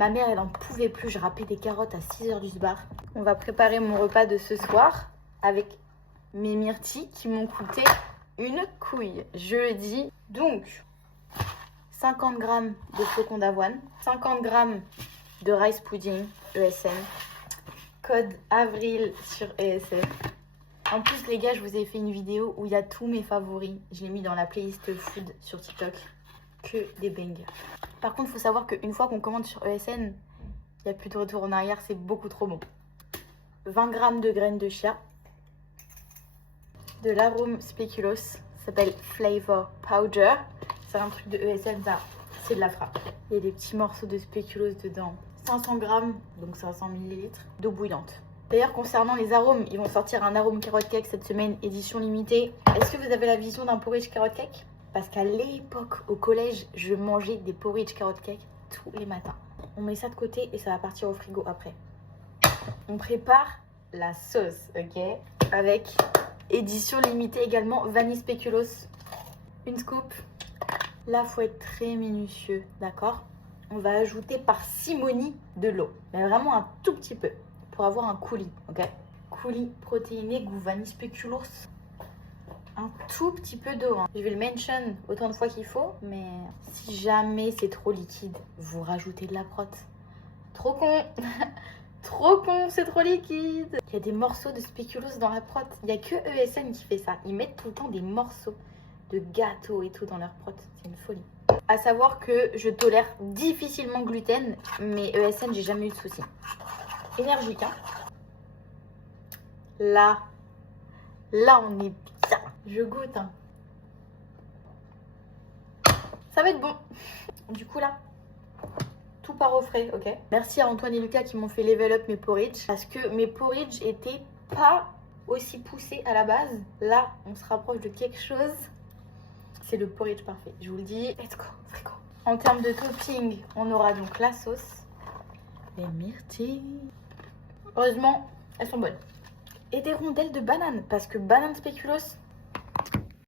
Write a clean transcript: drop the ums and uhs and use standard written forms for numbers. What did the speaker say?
Ma mère, elle en pouvait plus. Je râpais des carottes à 6 h du soir. On va préparer mon repas de ce soir avec mes myrtilles qui m'ont coûté une couille. Je le dis. Donc, 50 g de flocons d'avoine, 50 g de rice pudding ESN, code avril sur ESN. En plus, les gars, je vous ai fait une vidéo où il y a tous mes favoris. Je l'ai mis dans la playlist food sur TikTok. Que des bangers. Par contre, il faut savoir qu'une fois qu'on commande sur ESN, il n'y a plus de retour en arrière. C'est beaucoup trop bon. 20 g de graines de chia. De l'arôme spéculoos. Ça s'appelle Flavor Powder. C'est un truc de ESN, ça. C'est de la frappe. Il y a des petits morceaux de spéculoos dedans. 500 g, donc 500 ml d'eau bouillante. D'ailleurs, concernant les arômes, ils vont sortir un arôme carrot cake cette semaine, édition limitée. Est-ce que vous avez la vision d'un porridge carrot cake? Parce qu'à l'époque, au collège, je mangeais des porridge carrot cake tous les matins. On met ça de côté et ça va partir au frigo après. On prépare la sauce, ok? Avec édition limitée également, vanille spéculoos. Une scoop. Là, il faut être très minutieux, d'accord? On va ajouter parcimonie de l'eau, mais vraiment un tout petit peu, pour avoir un coulis, ok? Coulis protéiné, goût vanille spéculoos. Un tout petit peu d'eau, hein. Je vais le mention autant de fois qu'il faut, mais si jamais c'est trop liquide, vous rajoutez de la prot. Trop con. Trop con, c'est trop liquide. Il y a des morceaux de spéculoos dans la prot. Il n'y a que ESN qui fait ça. Ils mettent tout le temps des morceaux de gâteau et tout dans leur prot. C'est une folie. À savoir que je tolère difficilement gluten, mais ESN, j'ai jamais eu de soucis. Énergique, hein. Là, on est bien. Je goûte, hein. Ça va être bon. Du coup, là, tout part au frais, ok? Merci à Antoine et Lucas qui m'ont fait level up mes porridge. Parce que mes porridge étaient pas aussi poussés à la base. Là, on se rapproche de quelque chose. C'est le porridge parfait, je vous le dis. Let's go, frigo. En termes de topping, on aura donc la sauce, les myrtilles. Heureusement, elles sont bonnes. Et des rondelles de banane, parce que banane spéculoos,